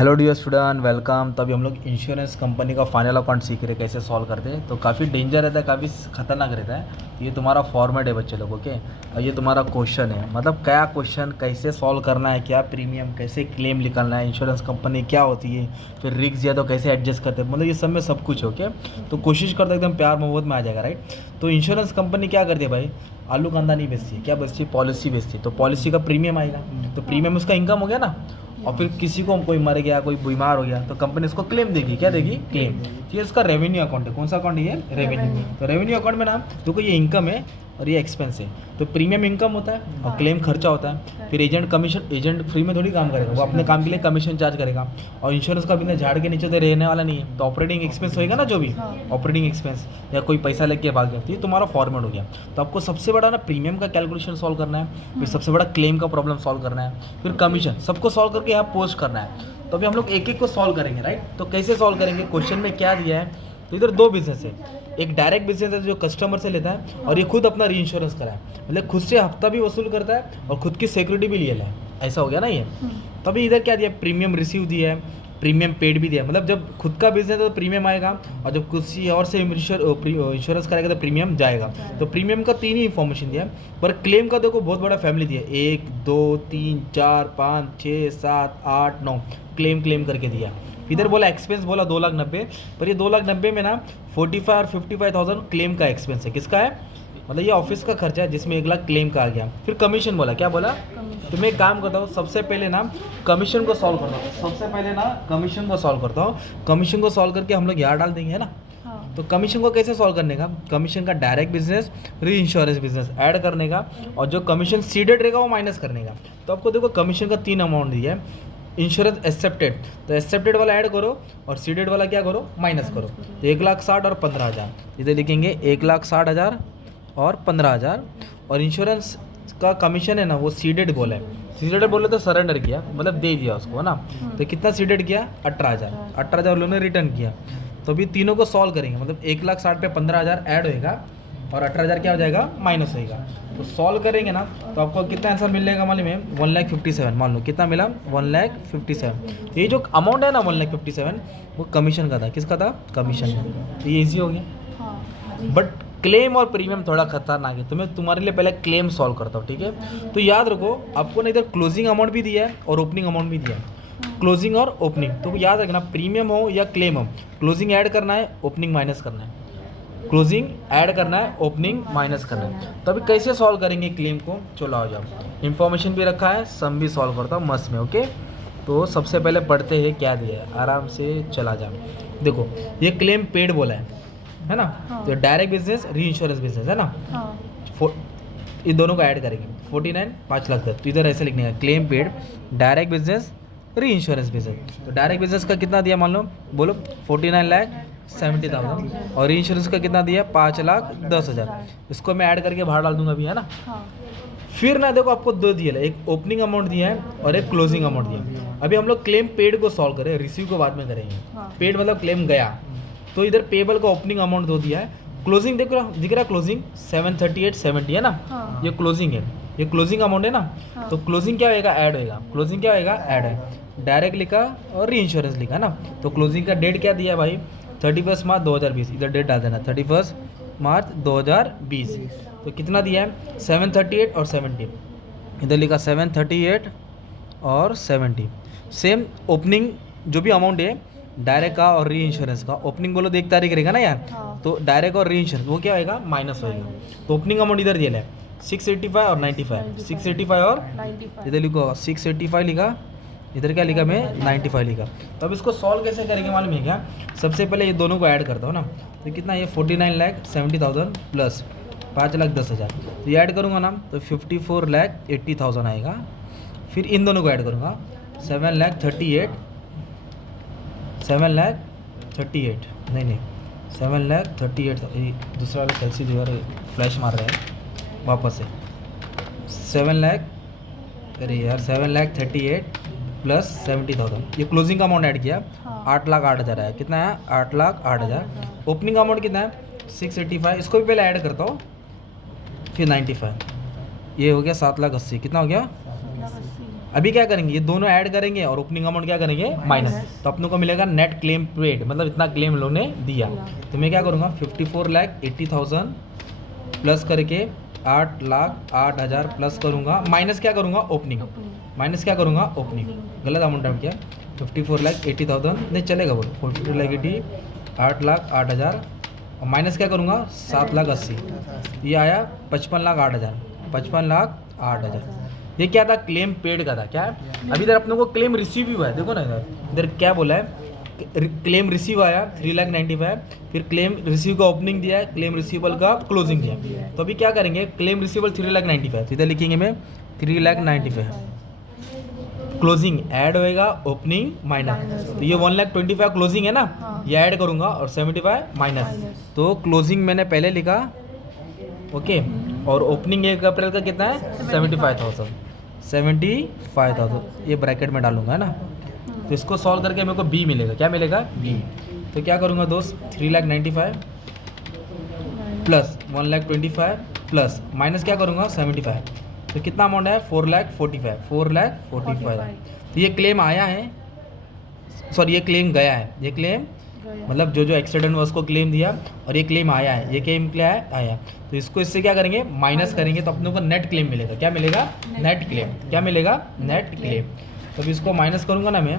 Hello dear student, welcome. तो अभी हम लोग इंश्योरेंस कंपनी का फाइनल अकाउंट सीख रहे कैसे सॉल्व करते हैं। तो काफ़ी डेंजर रहता है, काफ़ी खतरनाक रहता है। तो ये तुम्हारा फॉर्मेट है बच्चे लोग, ओके। और ये तुम्हारा क्वेश्चन है, मतलब क्या क्वेश्चन, कैसे सॉल्व करना है, क्या प्रीमियम, कैसे क्लेम निकालना है, इंश्योरेंस कंपनी क्या होती है, फिर रिस्क दिया तो कैसे एडजस्ट करते हैं, मतलब ये सब में सब कुछ है, ओके। तो कोशिश करते एकदम प्यार मोहब्बत में आ जाएगा, राइट। तो इंश्योरेंस कंपनी क्या करती है भाई, आलू कांदा नहीं बेचती है, क्या बेचती है, पॉलिसी बेचती है। तो पॉलिसी का प्रीमियम आएगा, तो प्रीमियम उसका इनकम हो गया ना। और फिर किसी को कोई मर गया, कोई बीमार हो गया, तो कंपनी उसको क्लेम देगी। क्या देगी? क्लेम। ये इसका रेवेन्यू अकाउंट है। कौन सा अकाउंट है ये? रेवेन्यू। तो रेवेन्यू अकाउंट में ना देखो, ये इनकम है और ये एक्सपेंस है। तो प्रीमियम इनकम होता है और क्लेम खर्चा होता है। फिर एजेंट कमीशन, एजेंट फ्री में थोड़ी काम करेगा, वो अपने काम के लिए कमीशन चार्ज करेगा। और इंश्योरेंस का बिना झाड़ के नीचे तो रहने वाला नहीं है। तो ऑपरेटिंग एक्सपेंस होएगा ना, जो भी ऑपरेटिंग एक्सपेंस या कोई पैसा लेके भाग गया, तो ये तुम्हारा फॉर्मेट हो गया। तो आपको सबसे बड़ा ना प्रीमियम का कैलकुलेशन सॉल्व करना है, फिर सबसे बड़ा क्लेम का प्रॉब्लम सॉल्व करना है, फिर कमीशन, सबको सॉल्व करके यहाँ पोस्ट करना है। तो अभी हम लोग एक एक को सॉल्व करेंगे, राइट। तो कैसे सॉल्व करेंगे, क्वेश्चन में क्या दिया है। तो इधर दो बिजनेस है, एक डायरेक्ट बिजनेस है जो कस्टमर से लेता है, और ये खुद अपना री इंश्योरेंस करा है, मतलब खुद से हफ्ता भी वसूल करता है और खुद की सिक्योरिटी भी ले है। ऐसा हो गया ना ये। तभी इधर क्या दिया, प्रीमियम रिसीव दिया है, प्रीमियम पेड भी दिया है। मतलब जब खुद का बिजनेस है तो प्रीमियम आएगा, और जब किसी और से इंश्योरेंस करेगा तो प्रीमियम जाएगा। तो प्रीमियम का तीन ही इन्फॉर्मेशन दिया है, पर क्लेम का देखो बहुत बड़ा फैमिली दिया है, 1 2 3 4 5 6 7 8 9 क्लेम करके दिया। इधर बोला एक्सपेंस, बोला 2,90,000, पर ये 2,90,000 में ना 45 और 55,000 क्लेम का एक्सपेंस है। किसका है? मतलब ये ऑफिस का खर्चा है, जिसमें 1,00,000 क्लेम का आ गया। फिर कमीशन बोला, क्या बोला? तो मैं एक काम करता हूँ, सबसे पहले ना कमीशन को सॉल्व करता हूँ। सबसे पहले ना कमीशन को सॉल्व करता हूँ। कमीशन को सॉल्व करके हम लोग यहाँ डाल देंगे, है ना। तो कमीशन को कैसे सॉल्व करने का, कमीशन का डायरेक्ट बिजनेस, री इंश्योरेंस बिजनेस ऐड करने का, और जो कमीशन सीडेड रहेगा वो माइनस करने का। तो आपको देखो कमीशन का 3 अमाउंट दिया है। इंश्योरेंस एक्सेप्टेड, तो एक्सेप्टेड वाला ऐड करो और सीडेड वाला क्या करो, माइनस करो। तो 1,60,000 और 15,000 इधर लिखेंगे, 1,60,000 और 15,000। और इंश्योरेंस का कमीशन है ना, वो सीडेड बोला है। सीडेड बोले तो सरेंडर किया, मतलब दे दिया उसको, है ना। तो कितना सीडेड किया? 18,000। 18,000 लोगों ने रिटर्न किया। तो अभी तीनों को सॉल्व करेंगे, मतलब 1,60,000 पे 15,000 ऐड होएगा और 18,000 क्या हो जाएगा, माइनस होएगा। तो सॉल्व करेंगे ना, तो आपको कितना आंसर मिलेगा मालूम है? 1,57,000। मान लो कितना मिला, 1,57,000। ये जो अमाउंट है ना 1,57,000, वो कमीशन का था। किसका था? कमीशन का। तो ये ईजी हो गया। बट क्लेम और प्रीमियम थोड़ा खतरनाक है, तो मैं तुम्हारे लिए पहले क्लेम सॉल्व करता हूँ, ठीक है। तो याद रखो, आपको ना इधर क्लोजिंग अमाउंट भी दिया है और ओपनिंग अमाउंट भी दिया है। क्लोजिंग और ओपनिंग, तो याद रखना, प्रीमियम हो या क्लेम हो, क्लोजिंग ऐड करना है, ओपनिंग माइनस करना है। क्लोजिंग ऐड करना है, ओपनिंग माइनस करना है। तो अभी कैसे सॉल्व करेंगे क्लेम को, चलो आ जाओ। इन्फॉर्मेशन भी रखा है, सम भी सॉल्व करता हूँ मस्त में, ओके। तो सबसे पहले पढ़ते हैं क्या दिया है, आराम से चला जाओ। देखो ये क्लेम पेड बोला है ना। तो डायरेक्ट बिजनेस, री इंश्योरेंस बिजनेस, है ना। इन दोनोों को ऐड करेंगे, 49 5,10,000। तो इधर ऐसे लिखने का, क्लेम पेड, डायरेक्ट बिजनेस, री इंश्योरेंस बिजनेस। तो डायरेक्ट बिजनेस का कितना दिया, मान लो, बोलो 49,70,000। और री इंश्योरेंस का कितना दिया, 5,10,000। इसको मैं ऐड करके बाहर डाल दूंगा अभी, है ना। फिर ना देखो, आपको दो दिया है, एक ओपनिंग अमाउंट दिया है और एक क्लोजिंग अमाउंट दिया है। अभी हम लोग क्लेम पेड को सॉल्व करें, रिसीव को बाद में करेंगे। पेड मतलब क्लेम गया, तो इधर पेबल का ओपनिंग अमाउंट दो दिया है। क्लोजिंग देख रहा, दिख रहा क्लोजिंग 738.70, है ना। ये क्लोजिंग है, ये क्लोजिंग अमाउंट है ना। तो क्लोजिंग क्या होएगा, ऐड होएगा। क्लोजिंग क्या होएगा, ऐड है। डायरेक्ट लिखा और री इंश्योरेंस लिखा ना। तो क्लोजिंग का डेट क्या दिया भाई, 31 मार्च 2020। इधर डेट डाल देना, 31 मार्च 2020। तो कितना दिया है, 738 और 70। इधर लिखा 738 और 70। सेम ओपनिंग जो भी अमाउंट है डायरेक्ट का और री इंश्योरेंस का, ओपनिंग बोलो 1 तारीख रहेगा ना यार। तो डायरेक्ट और री इंश्योरेंस वो क्या होएगा, माइनस होएगा। तो ओपनिंग अमाउंट इधर दिया है 685 और 95, 685 और इधर लिखो 685 लिखा, इधर क्या लिखा मैं, 95 लिखा। तो अब इसको सॉल्व कैसे करेंगे मालूम है क्या। सबसे पहले ये दोनों को ऐड करता हूँ ना। तो कितना, ये 49,70,000 प्लस 5,10,000। तो ये ऐड करूँगा ना, तो 54,80,000 आएगा। फिर इन दोनों को ऐड करूँगा, 7,38 नहीं 7,38,000। दूसरा वाला कैलसी जो है फ्लैश मार रहा है वापस से, 7,00,000, अरे यार 7,38,000 प्लस 70,000। ये क्लोजिंग का अमाउंट ऐड किया, 8,08,000 है। कितना है, 8,08,000। ओपनिंग अमाउंट कितना है, 685। इसको भी पहले ऐड करता हूँ, फिर 95। ये हो गया 7,80,000। कितना हो गया, अभी क्या करेंगे, ये दोनों ऐड करेंगे और ओपनिंग अमाउंट क्या करेंगे माइनस, तो अपनों को मिलेगा नेट क्लेम पेड, मतलब इतना क्लेम लोगों ने दिया। तो मैं क्या करूँगा 54,80,000 प्लस करके 8,08,000 प्लस करूँगा, माइनस क्या करूँगा ओपनिंग, माइनस क्या करूँगा ओपनिंग, गलत अमाउंट टाइप किया। 54,80,000 नहीं चलेगा, बोलो 54,80,000 8,08,000 और माइनस क्या करूँगा 7,80,000, ये आया 55,08,000, 55,08,000। ये क्या था, क्लेम पेड का था। क्या है, अभी इधर अपने को क्लेम रिसीव भी हुआ है, देखो ना इधर क्या बोला है, क्लेम रिसीव आया 3,95,000, फिर क्लेम रिसीव का ओपनिंग दिया है, क्लेम रिसीवेबल का क्लोजिंग दिया। तो अभी क्या करेंगे, क्लेम रिसीवेबल 3,95,000, तो इधर लिखेंगे मैं 3,95,000, क्लोजिंग ऐड होएगा ओपनिंग माइनस, तो ये 1,25,000 क्लोजिंग है ना, ये ऐड करूँगा और 75 माइनस, तो क्लोजिंग मैंने पहले लिखा ओके, और ओपनिंग 1 अप्रैल का कितना है 75,000, ये ब्रैकेट में डालूंगा है ना। तो इसको सॉल्व करके मेरे को बी मिलेगा, क्या मिलेगा बी। तो क्या करूँगा दोस्त 3,95,000 प्लस 1,25,000 प्लस माइनस क्या करूँगा 75, तो कितना अमाउंट है 4,45,000। तो ये क्लेम आया है, सॉरी ये क्लेम गया है, ये क्लेम मतलब जो एक्सीडेंट हुआ उसको क्लेम दिया और ये क्लेम आया है, ये क्लेम क्या है आया। तो इसको इससे क्या करेंगे माइनस करेंगे, तो अपने को नेट क्लेम मिलेगा, क्या मिलेगा नेट क्लेम, क्या मिलेगा नेट क्लेम। तो अभी इसको माइनस करूँगा ना मैं,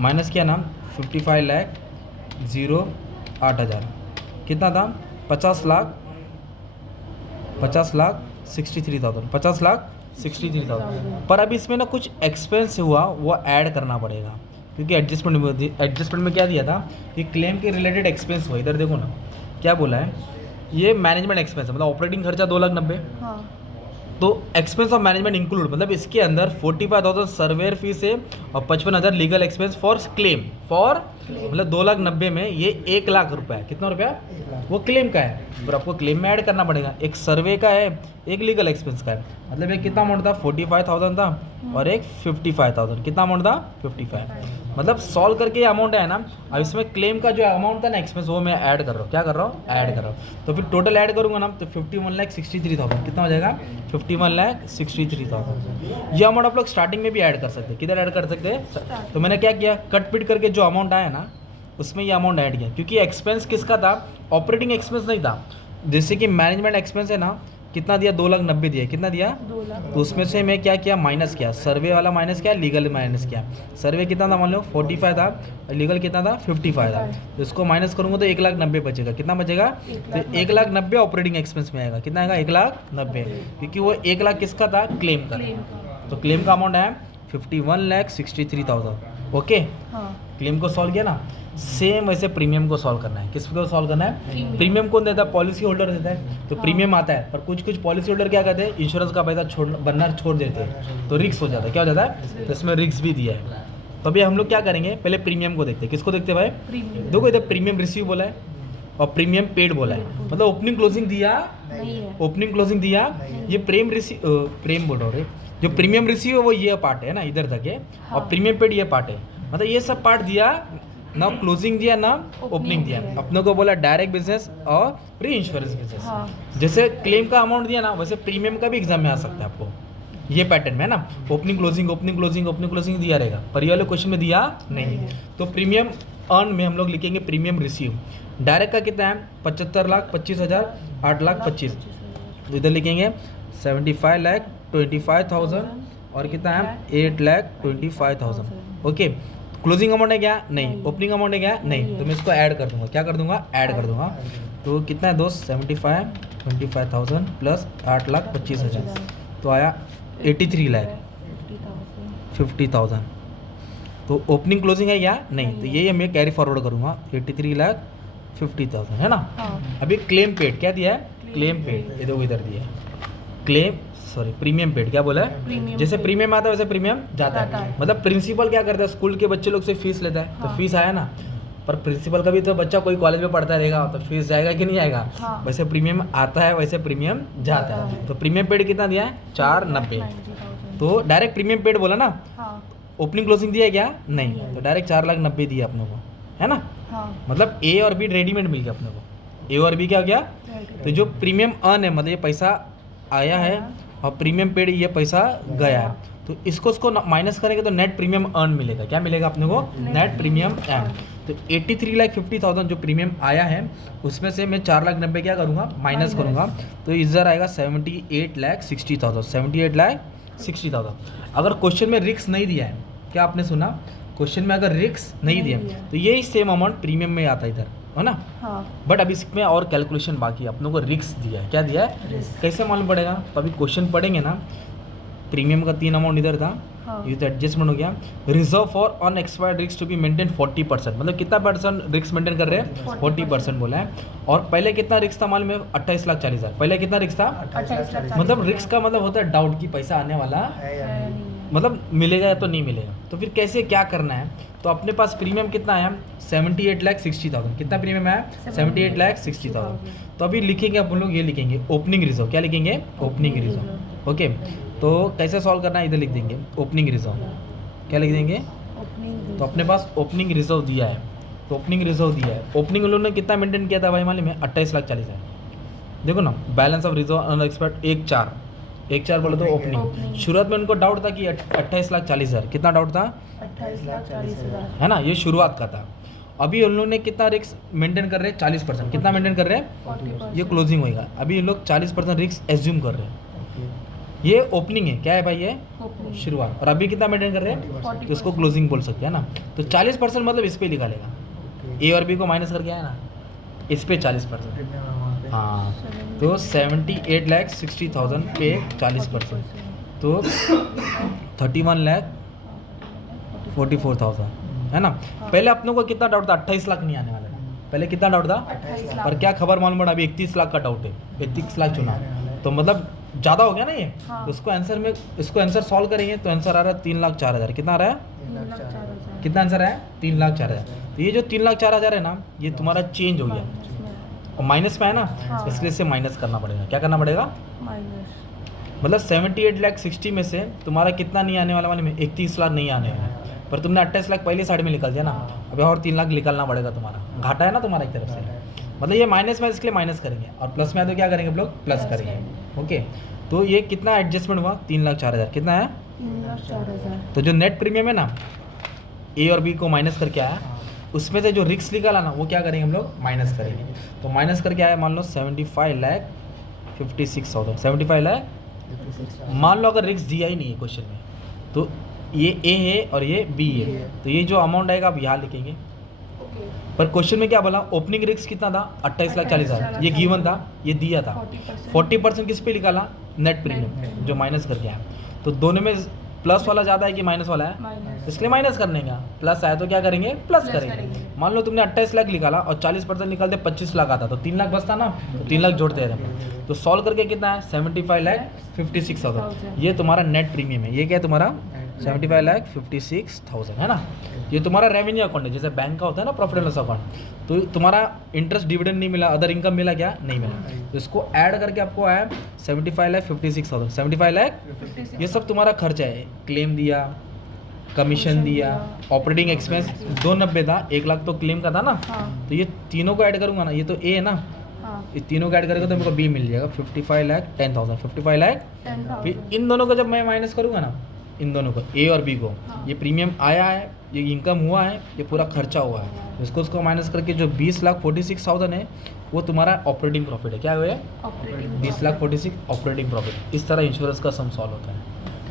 माइनस किया ना 55,08,000 कितना था 50,63,000 पर अभी इसमें ना कुछ एक्सपेंस हुआ वो ऐड करना पड़ेगा, क्योंकि एडजस्टमेंट में क्या दिया था कि क्लेम के रिलेटेड एक्सपेंस हुआ। इधर देखो ना क्या बोला है, ये मैनेजमेंट एक्सपेंस है, मतलब ऑपरेटिंग खर्चा 2,90,000, तो एक्सपेंस ऑफ मैनेजमेंट इंक्लूड मतलब इसके अंदर 45,000 सर्वेयर फीस है और 55,000 legal expense for claim, for मतलब 2,90,000 में ये 1,00,000 रुपया है, कितना रुपया वो क्लेम का है, फिर आपको क्लेम में ऐड करना पड़ेगा। एक सर्वे का है, एक लीगल एक्सपेंस का है, मतलब एक कितना अमाउंट था 45,000 था और एक 55,000, कितना अमाउंट था 55। मतलब सॉल्व करके ये अमाउंट है ना, अब इसमें क्लेम का जो अमाउंट था ना एक्सपेंस वो मैं ऐड कर रहा हूँ, क्या कर रहा हूँ ऐड कर रहा हूँ। तो फिर टोटल ऐड करूँगा ना तो 51,63,000 कितना हो जाएगा 51,63,000। ये अमाउंट आप लोग स्टार्टिंग में भी ऐड कर सकते हैं, किधर ऐड कर सकते हैं, तो मैंने क्या किया कट पिट करके जो अमाउंट आया ना उसमें ये अमाउंट ऐड किया, क्योंकि एक्सपेंस किसका था ऑपरेटिंग एक्सपेंस नहीं था। जैसे कि मैनेजमेंट एक्सपेंस है ना कितना दिया 2,90,000 दिया, कितना दिया 2,00,000, तो उसमें से मैं क्या किया माइनस किया, सर्वे वाला माइनस किया, लीगल माइनस किया। सर्वे कितना था मान लो 45 था, लीगल कितना था 55 था, तो इसको माइनस करूँगा तो 1,90,000 बचेगा, कितना बचेगा तो 1,90,000 ऑपरेटिंग एक्सपेंस में आएगा, कितना आएगा 1,90,000, क्योंकि वो 1,00,000 किसका था क्लेम का, तो क्लेम का अमाउंट है 51,63,000 ओके। क्लेम को सॉल्व किया ना, सेम वैसे प्रीमियम को सॉल्व करना है। किसको सॉल्व करना है, प्रीमियम कौन देता है पॉलिसी होल्डर देता है, तो प्रीमियम आता है, पर कुछ पॉलिसी होल्डर क्या कहते हैं इंश्योरेंस का पैसा बनना छोड़ देते हैं, तो रिस्क हो जाता है, क्या हो जाता है, तो इसमें रिस्क भी दिया है। तो अभी हम लोग क्या करेंगे पहले प्रीमियम को देखते हैं, किसको देखते हैं भाई, देखो इधर प्रीमियम रिसीव बोला है और प्रीमियम पेड बोला है, मतलब ओपनिंग क्लोजिंग दिया, ओपनिंग क्लोजिंग दिया, ये प्रेम बोल रहे जो प्रीमियम रिसीव है वो ये पार्ट है ना इधर तक है, और प्रीमियम पेड ये पार्ट है, मतलब ये सब पार्ट दिया ना, क्लोजिंग दिया ना ओपनिंग दिया। अपने को बोला डायरेक्ट बिजनेस और प्री इंश्योरेंस बिजनेस। जैसे क्लेम का अमाउंट दिया ना वैसे प्रीमियम का भी एग्जाम में आ सकता है आपको, ये पैटर्न में है ना, opening closing opening closing opening closing दिया रहेगा, पर ये वाले क्वेश्चन में दिया नहीं। तो प्रीमियम अर्न में हम लोग लिखेंगे प्रीमियम रिसीव, डायरेक्ट का कितना है 75,25,000 8,25,000, तो इधर लिखेंगे 75,25,000 और कितना है 8,25,000 ओके। क्लोजिंग अमाउंट है क्या नहीं, ओपनिंग अमाउंट है क्या नहीं, तो मैं इसको ऐड कर दूंगा, क्या कर दूंगा ऐड कर दूंगा। तो कितना है दोस्त 75,25,000 प्लस 8,25,000 तो आया 83,50,000। तो ओपनिंग क्लोजिंग है क्या नहीं, तो ये मैं कैरी फॉरवर्ड करूँगा 83,50,000 है ना। अभी क्लेम पेड क्या दिया है, क्लेम पेड इधर दिया है, क्लेम सॉरी प्रीमियम पेड क्या बोला है, जैसे प्रीमियम आता है वैसे प्रीमियम जाता है। मतलब प्रिंसिपल क्या करता है स्कूल के बच्चे लोग से फीस लेता है, तो फीस आया ना, पर प्रिंसिपल का भी तो बच्चा कोई कॉलेज में पढ़ता रहेगा तो फीस जाएगा कि नहीं आएगा, वैसे प्रीमियम आता है वैसे प्रीमियम जाता है। तो प्रीमियम पेड कितना दिया है 490, तो डायरेक्ट प्रीमियम पेड बोला ना, ओपनिंग क्लोजिंग दिया क्या नहीं, तो डायरेक्ट 4,90,000 दिया अपने को है ना। मतलब ए और बी रेडीमेड मिल गया अपने को, ए और बी क्या हो गया, तो जो प्रीमियम अर्न है मतलब ये पैसा आया है और प्रीमियम पेड ये पैसा गया है, तो इसको माइनस करेंगे तो नेट प्रीमियम अर्न मिलेगा। क्या मिलेगा अपने को? Net premium earn. तो 83,50,000 जो प्रीमियम आया है उसमें से मैं 4,90,000 क्या करूँगा? माइनस करूँगा। तो इधर आएगा 78,60,000, 78,60,000। अगर क्वेश्चन में रिस्क नहीं दिया है, क्या आपने सुना? क्वेश्चन में अगर रिस्क नहीं दिया तो यही सेम अमाउंट प्रीमियम में आता है इधर, है ना? हाँ। बट अभी इसमें और कैलकुलेशन बाकी है, अपनों को रिस्क दिया है। क्या दिया है? कैसे मालूम पड़ेगा? तो अभी क्वेश्चन पढ़ेंगे ना, प्रीमियम का 3 अमाउंट इधर था। हाँ। ये तो एडजस्टमेंट हो गया। Reserve for unexpired risk to be maintain 40%, मतलब कितना परसेंट रिस्क मेंटेन कर रहे हैं? 40% बोला है। और पहले कितना रिस्क था मालूम है? 28,40,000। पहले कितना रिस्क था? 28,40,000। मतलब रिस्क का मतलब होता है डाउट कि पैसा आने वाला मतलब मिलेगा या तो नहीं मिलेगा। तो फिर कैसे क्या करना है? तो अपने पास प्रीमियम कितना आया? 78,60,000। कितना प्रीमियम आया? 78,60,000। तो अभी लिखेंगे अपन लोग, ये लिखेंगे ओपनिंग रिजर्व। क्या लिखेंगे? Opening reserve. ओके, तो कैसे सॉल्व करना है? इधर लिख देंगे ओपनिंग रिजर्व। क्या लिख देंगे? तो अपने पास ओपनिंग रिजर्व दिया है, तो ओपनिंग रिजर्व दिया है। ओपनिंग उन्होंने कितना मेंटेन किया था भाई मालूम है? 28,40,000। देखो ना, बैलेंस ऑफ रिजर्व अनएक्सपेक्टेड 1,4 बोले तो ओपनिंग। शुरुआत में उनको डाउट था कि 28,40,000। कितना डाउट था? 28,40,000, है ना? ये शुरुआत का था। अभी उन लोगों ने कितना रिस्क मेंटेन कर रहे हैं? 40%। कितना मेंटेन कर रहे हैं? 40%। ये क्लोजिंग होएगा। अभी ये लोग 40% रिस्क एज्यूम कर रहे हैं। ये ओपनिंग है। क्या है भाई? ये शुरुआत। और अभी कितना मेंटेन कर रहे हैं? 40%। तो इसको क्लोजिंग बोल सकते हैं ना। तो 40% मतलब इस पे निकालेगा, ए और बी को माइनस करके आया ना, इस पे 40%। हाँ, तो 78,60,000 पे 40%, तो 31,44,000, है ना? पहले अपनों को कितना डाउट था? 28 लाख नहीं आने वाला था। पहले कितना डाउट था? 28 लाख। पर क्या खबर मालूम पड़ा? अभी 31 लाख का डाउट है। 31 लाख चुना तो मतलब ज़्यादा हो गया ना ये। हाँ। तो इसको आंसर सॉल्व करेंगे तो आंसर आ रहा है 3,04,000। कितना आ रहा है? 3,04,000। कितना आंसर है? 3,04,000। तो ये जो 3,04,000 है ना, ये तुम्हारा चेंज हो गया और माइनस में है ना। हाँ। इसलिए से माइनस करना पड़ेगा। क्या करना पड़ेगा? माइनस। मतलब 78,60,000 में से तुम्हारा कितना नहीं आने वाला में? 31 लाख नहीं आने हैं। पर तुमने 28 लाख पहले साइड में निकाल दिया ना, अभी और 3 लाख निकालना पड़ेगा तुम्हारा। घाटा है ना तुम्हारा एक तरफ से। मतलब ये माइनस में, इसके लिए माइनस करेंगे और प्लस में है तो क्या करेंगे हम लोग? प्लस करेंगे। ओके, तो ये कितना एडजस्टमेंट हुआ? 3,04,000। कितना है? 3,04,000। तो जो नेट प्रीमियम है ना, ए और बी को माइनस करके आया, उसमें से जो रिस्क निकाला ना, वो क्या करेंगे हम लोग? माइनस करेंगे। तो माइनस करके आया मान लो 75,56,000। 75,00,000 मान लो अगर रिस्क दिया ही नहीं है क्वेश्चन में, तो ये ए है और ये बी है, तो ये जो अमाउंट आएगा आप यहाँ लिखेंगे। पर क्वेश्चन में क्या बोला? ओपनिंग रिस्क कितना था? 28,40,000। ये गिवन था, ये दिया था। 40% किस पे निकाला? नेट प्रीमियम, जो माइनस करके आया। तो दोनों में प्लस वाला ज़्यादा है कि माइनस वाला है? इसलिए माइनस करने का। प्लस आया तो क्या करेंगे? प्लस करेंगे। मान लो तुमने 28 लाख निकाला और 40% निकाल दे 25 लाख आता, तो 3 लाख बचता ना, तो 3 लाख जोड़ते हैं। तो सॉल्व करके कितना है? 75,56,000। ये तुम्हारा नेट प्रीमियम है। ये क्या है तुम्हारा? 75,56,000, है ना? ये तुम्हारा रेवेन्यू अकाउंट है, जैसे बैंक का होता है ना प्रॉफिट एंड लॉस अकाउंट। तो तुम्हारा इंटरेस्ट डिविडेंड नहीं मिला, अदर इनकम मिला क्या? नहीं मिला। तो इसको ऐड करके आपको आया 75,56,000। 75 लाख ये सब तुम्हारा खर्चा है। क्लेम दिया, कमीशन दिया, ऑपरेटिंग एक्सपेंस 290 था, 1 लाख तो क्लेम का था ना। तो ये तीनों को ऐड करूँगा ना, ये तो ए है ना, ये तीनों को ऐड करेगा तो मेरे को बी मिल जाएगा 55,10,000। 55,10,000। फिर इन दोनों को जब मैं माइनस करूँगा ना, इन दोनों को, ए और बी को, ये प्रीमियम आया है, ये इनकम हुआ है, ये पूरा खर्चा हुआ है, उसको माइनस करके जो 20,46,000 है वो तुम्हारा ऑपरेटिंग प्रॉफिट है। क्या हुआ है? 20,46,000 ऑपरेटिंग प्रॉफिट। इस तरह इंश्योरेंस का सम सॉल्व होता है।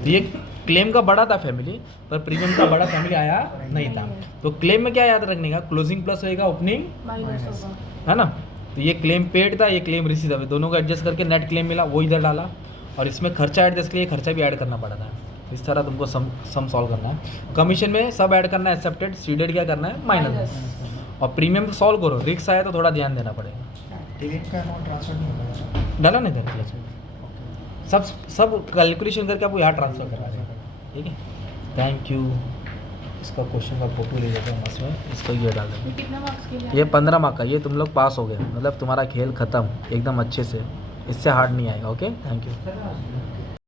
तो ये क्लेम का बड़ा था फैमिली, पर प्रीमियम का बड़ा फैमिली आया नहीं था। तो क्लेम में क्या याद रखने का? क्लोजिंग प्लस होएगा, ओपनिंग माइनस, है ना? तो ये क्लेम पेड था, ये क्लेम रिसीव था, दोनों को एडजस्ट करके नेट क्लेम मिला, वो इधर डाला। और इसमें खर्चा ऐड, इसके लिए खर्चा भी ऐड करना पड़ा था। इस तरह तुमको सम सॉल्व करना है। कमीशन में सब ऐड करना है, एक्सेप्टेड, सीडेड क्या करना है? माइनस। और प्रीमियम सॉल्व करो, रिस्क आया तो थोड़ा ध्यान देना पड़ेगा। टिकट का अमाउंट ट्रांसफर नहीं होगा? डाला नहीं था, सब कैलकुलेशन करके आपको यहाँ ट्रांसफर करना है। ठीक है, थैंक यू। इसका क्वेश्चन का फोटो ले लेते हैं इसमें, इसको ये डाल देंगे। कितना मार्क्स के लिए? ये 15 मार्क का। ये तुम लोग पास हो गए, मतलब तुम्हारा खेल ख़त्म एकदम अच्छे से, इससे हार्ड नहीं आएगा। Okay, thank you.